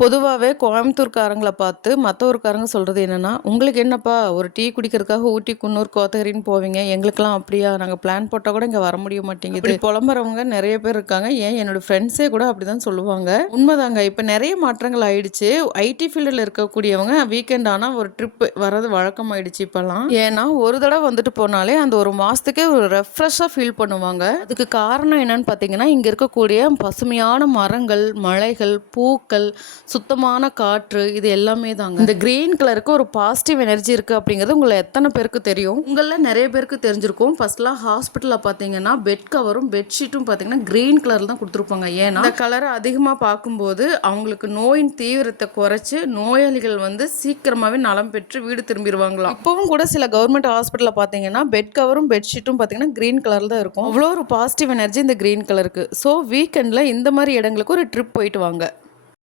பொதுவாவே கோயம்புத்தூர்காரங்கள பார்த்து மத்த ஊர்க்காரங்க சொல்றது என்னன்னா, "உங்களுக்கு என்னப்பா ஒரு டீ குடிக்கிறதுக்காக ஊட்டி, குன்னூர், கோத்தகிரின்னு போவீங்க. எங்களுக்கெல்லாம் அப்படியா? நாங்க பிளான் போட்டா கூட இங்க வர முடிய மாட்டேங்குது." இப்படி புலம்புறவங்க நெறைய பேர் இருக்காங்க. ஏன் என்னோட ஃப்ரெண்ட்ஸே கூட அப்படிதான் சொல்லுவாங்க. உண்மதாங்க. இப்ப நெறைய மாற்றங்கள் ஆயிடுச்சு. ஐடி ஃபீல்டுல இருக்கக்கூடியவங்க வீக்கெண்ட் ஆனா ஒரு ட்ரிப் வர்றது வழக்கமாயிடுச்சு இப்பல்லாம். ஏன்னா, ஒரு தடவ வந்துட்டு போனாலே அந்த ஒரு மாசத்துக்கே ஒரு ரெஃப்ரெஷ்ஷா ஃபீல் பண்ணுவாங்க. அதுக்கு காரணம் என்னன்னு பார்த்தீங்கன்னா, இங்க இருக்கக்கூடிய பசுமையான மரங்கள், மலைகள், பூக்கள், சுத்தமான காற்று இது எல்லாமே தாங்க. இந்த கிரீன் கலருக்கு ஒரு பாசிட்டிவ் எனர்ஜி இருக்கு அப்படிங்கிறது உங்களை எத்தனை பேருக்கு தெரியும்? உங்கள நிறைய பேருக்கு தெரிஞ்சிருக்கும். ஃபர்ஸ்ட்லாம் ஹாஸ்பிட்டல்ல பார்த்தீங்கன்னா பெட் கவரும் பெட்ஷீட்டும் பார்த்தீங்கன்னா கிரீன் கலர்ல தான் கொடுத்துருப்பாங்க. ஏன்னா இந்த கலரை அதிகமாக பார்க்கும்போது அவங்களுக்கு நோயின் தீவிரத்தை குறைச்சு நோயாளிகள் வந்து சீக்கிரமாவே நலம் பெற்று வீடு திரும்பிடுவாங்களாம். இப்பவும் கூட சில கவர்மெண்ட் ஹாஸ்பிட்டல்ல பார்த்தீங்கன்னா பெட் கவரும் பெட்ஷீட்டும் பார்த்தீங்கன்னா கிரீன் கலர்ல தான் இருக்கும். அவ்வளோ ஒரு பாசிட்டிவ் எனர்ஜி இந்த கிரீன் கலருக்கு. ஸோ வீக்கெண்டில் இந்த மாதிரி இடங்களுக்கு ஒரு ட்ரிப் போயிட்டு வாங்க.